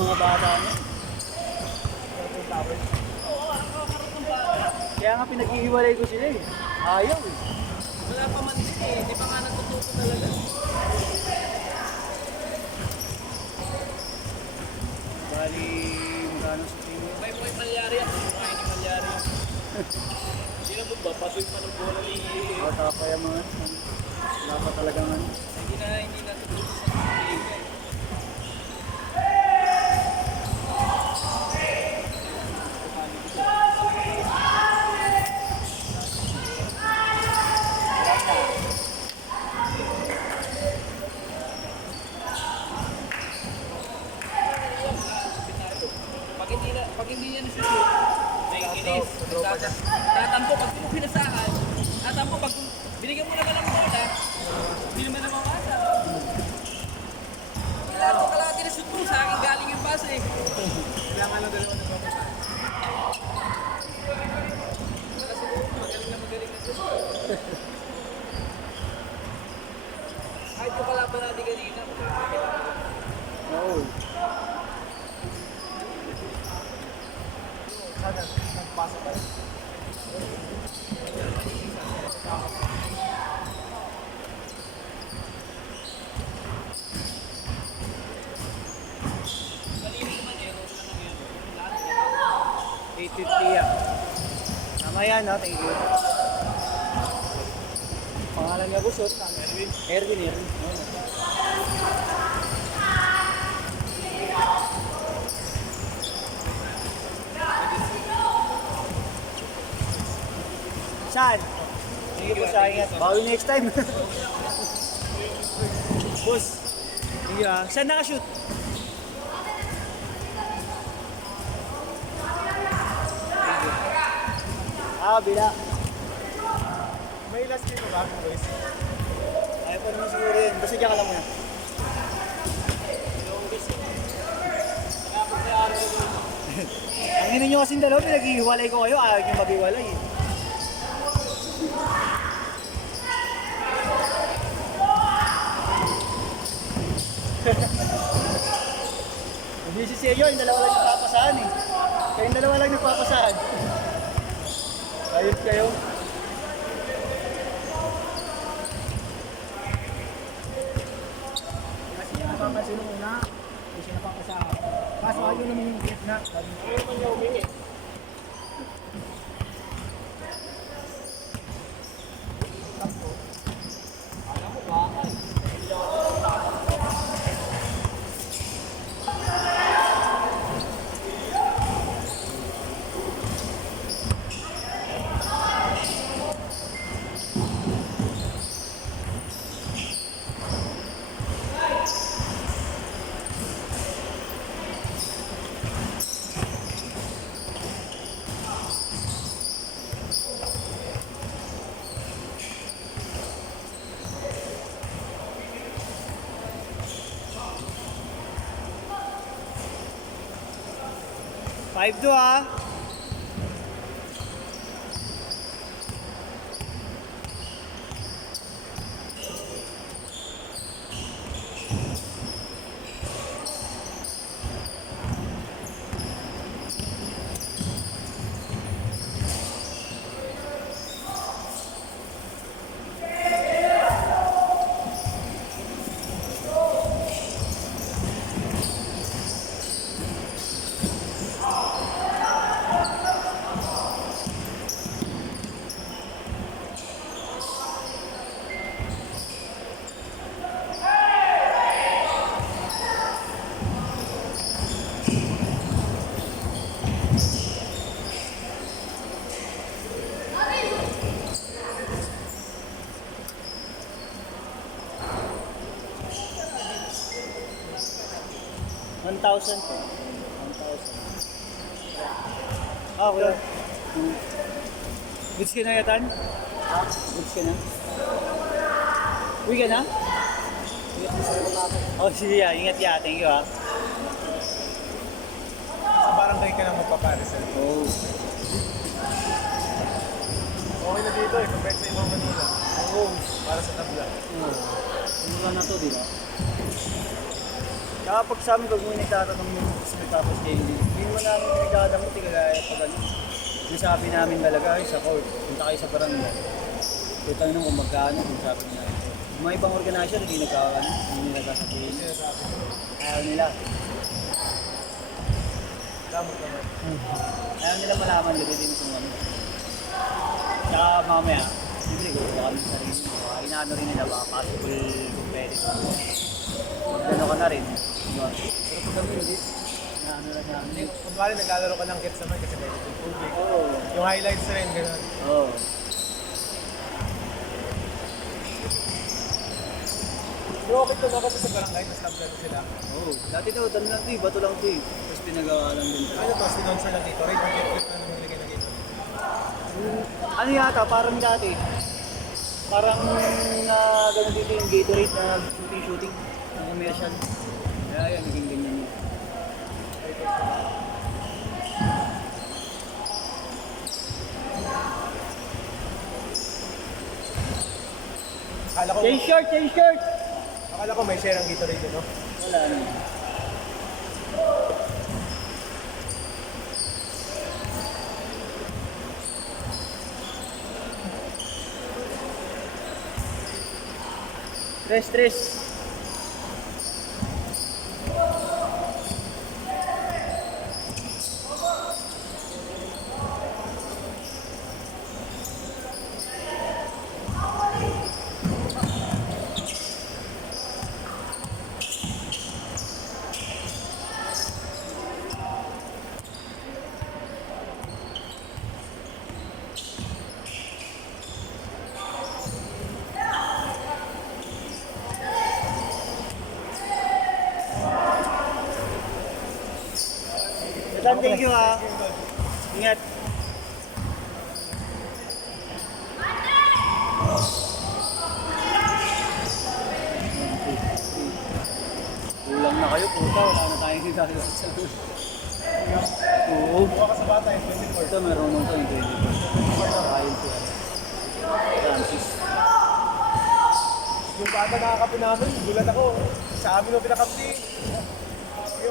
mga bata niya. Kaya nga pinag-iiwalay ko sila eh. Ayaw eh. Wala pa man din eh. Di pa nga natututo talaga. Bali, magkano sa tingin? May point Malyari yan. May ni Malyari yan. Hindi na ba? Pasoy pa ng bola ni... Bata pa yung mga. Wala pa talagang ano. Hindi na tututo sa liga eh. Pag hindi niya nasushoot, may inis. Tatampo pag mo pinasahan, tatampo pag binigyan mo na ka ng bola, hindi naman namamasa. Kailangan ko kalahati na shoot mo, sa akin galing yung pass eh. Kailangan lang dalawa na pamasa. Para siguro, magaling na shoot. Kahit yung kalaban natin kanina, Oo. nagpasa pa rin. Malinis naman eh, roll na lang yan. Lahat 850 yan. Tama yan, no? Thank you. Pangalan niya po, short. Erwin. Saan? Sige po sa ingat. Bawi next time. Boss. Sige ah. Saan nakashoot? Bila. May last game ba, boys? Ayaw pa naman siguro yun. Basta dyan ka lang muna. Ang ino nyo kasing dalawa, pinag-ihiwalay ko kayo. Ayaw nyo mag-iwalay eh. Hindi si Seyo, yung dalawa lang nagpapasahan eh. Kayong dalawa lang nagpapasahan. Ayos kayo. Kasi yung napapansin mo una, hindi siya napapasama. Kaso ayaw naman yung gitna. Ayaw naman niya humingi. Five to ah. $1,000 po. 1,000. Ah, kuya. Goods ka na yatan? Ha? Goods ka na? Uwi ka na? Oh, sige ya. Ingat ya. Thank you ha. Sa barangay ka na magpaparisal. Oh. Okay na dito eh, compared sa ibang Manila. Oo. Para sa tabla. Ano na to, di ba? Kaya pag sa amin, pag mo nagtatanong mo gusto mo tapos hindi mo namin pinagdadamot, kagaya pag ano. Yung sabi namin talaga, ay sa court, punta kayo sa barangay. Tutang nung kung magkano, kung sabi namin. Yung mga ibang organisasyon, hindi nagkakaano, hindi nila sasabihin. Ayaw nila. Ayaw nila malaman nila din kung ano. Tsaka mamaya, siyempre gusto kami sa rin. Inaano rin nila, baka possible competitive. Magano ka na rin. Diba? Pero pag kami ulit, inaano lang namin. Kung bali naglalaro ka ng gets naman kasi may public. Oo. Yung highlights rin, gano'n. Oo. Pero okay to dapat sa barangay, mas naglalaro sila. Oo. Dati daw, dami lang ito eh. Bato lang ito eh. Tapos pinagawa lang din ito. Ano to, sinonsor lang dito. Right, mag-get na nung nilagay na dito. Ano yata, parang dati. Parang na gano'n dito yung Gatorade na shooting. Ang commercial. Kaya yan, naging ganyan yun. Akala ko, Change shirt! Change shirt! akala ko may share ang dito rin, no? Wala na. Tres. Thank you ha. Ingat. Kulang na kayo, puta. Wala na tayong gagawin sa Oo. Buka ka sa bata, yung 24. Ito, meron nung ito yung 24. Ayun siya. Francis. Yung bata nakakapi namin, gulat ako. Sa amin yung pinakapi.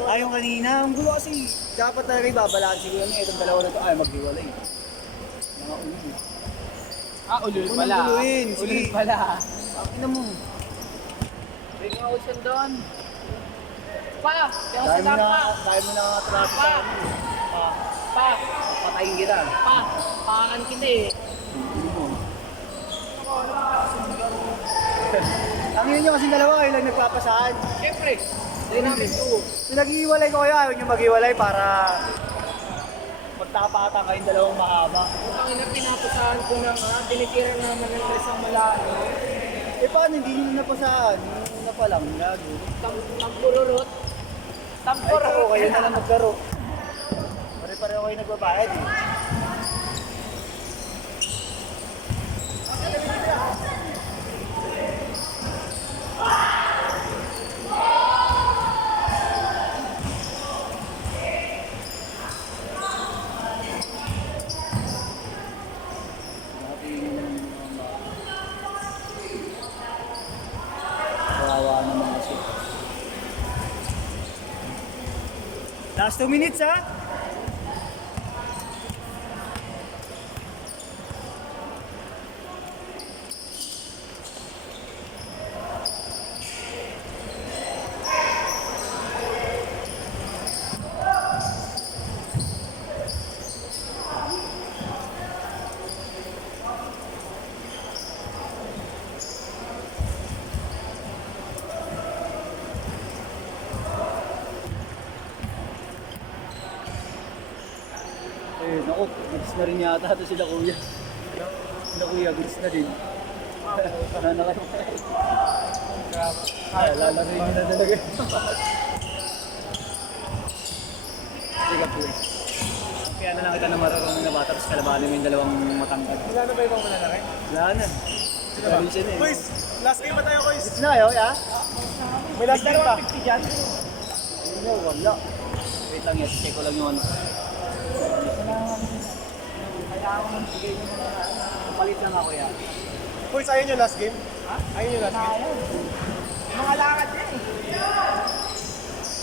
Yung kanina, ang gulo kasi. Dapat talaga ibabalansin ko yan. Itong dalawa na ito, ay maghiwalay. Mga ulo. Ulul Huwag nang guluhin. Sige. Ulul pala. Pakina mo. Bring mo ocean doon. Pa! Yung Dahil mo sa na, pa! dahil mo nakatrato sa amin. Pa! Patayin kita. Pa! Pakan kita eh. Ang yun nyo kasing dalawa, kayo lang nagpapasahan. Siyempre, dahil namin ito. Pinag-iwalay ko kaya, ayaw nyo mag-iwalay para magtapatan kayong dalawang mahaba. Ang ina pinapasahan ko na nga, tinitira naman ng isang malayo. Eh paano, hindi nyo napasahan? Yung una pa lang, gago. Tampururot. Ay, ako, kayo na lang maglaro. Pare-pareho kayo nagbabayad eh. Kawawa naman kasi. Last 2 minutes ha? Eh, naku, goods na rin yata ito sila kuya. Sila kuya, goods na din. Nanakal. Ay, lalaro yun na talaga. Sige po. Kaya na lang kita na mararunong na bata, tapos kalabanin mo yung dalawang matangkad. Wala na ba ibang malalaki? Wala na. Sino ba? Galing siya na eh. Boys, last game ba tayo, boys? Goods na kayo, ya? May last game pa. Hindi na, wala. Wait lang yan, check ko lang yung ano. Kailangan ko nang bigay nyo na palit lang ako yan. Boys, ayun yung last game? Ha? Ayun yung last game? Mga lakad eh.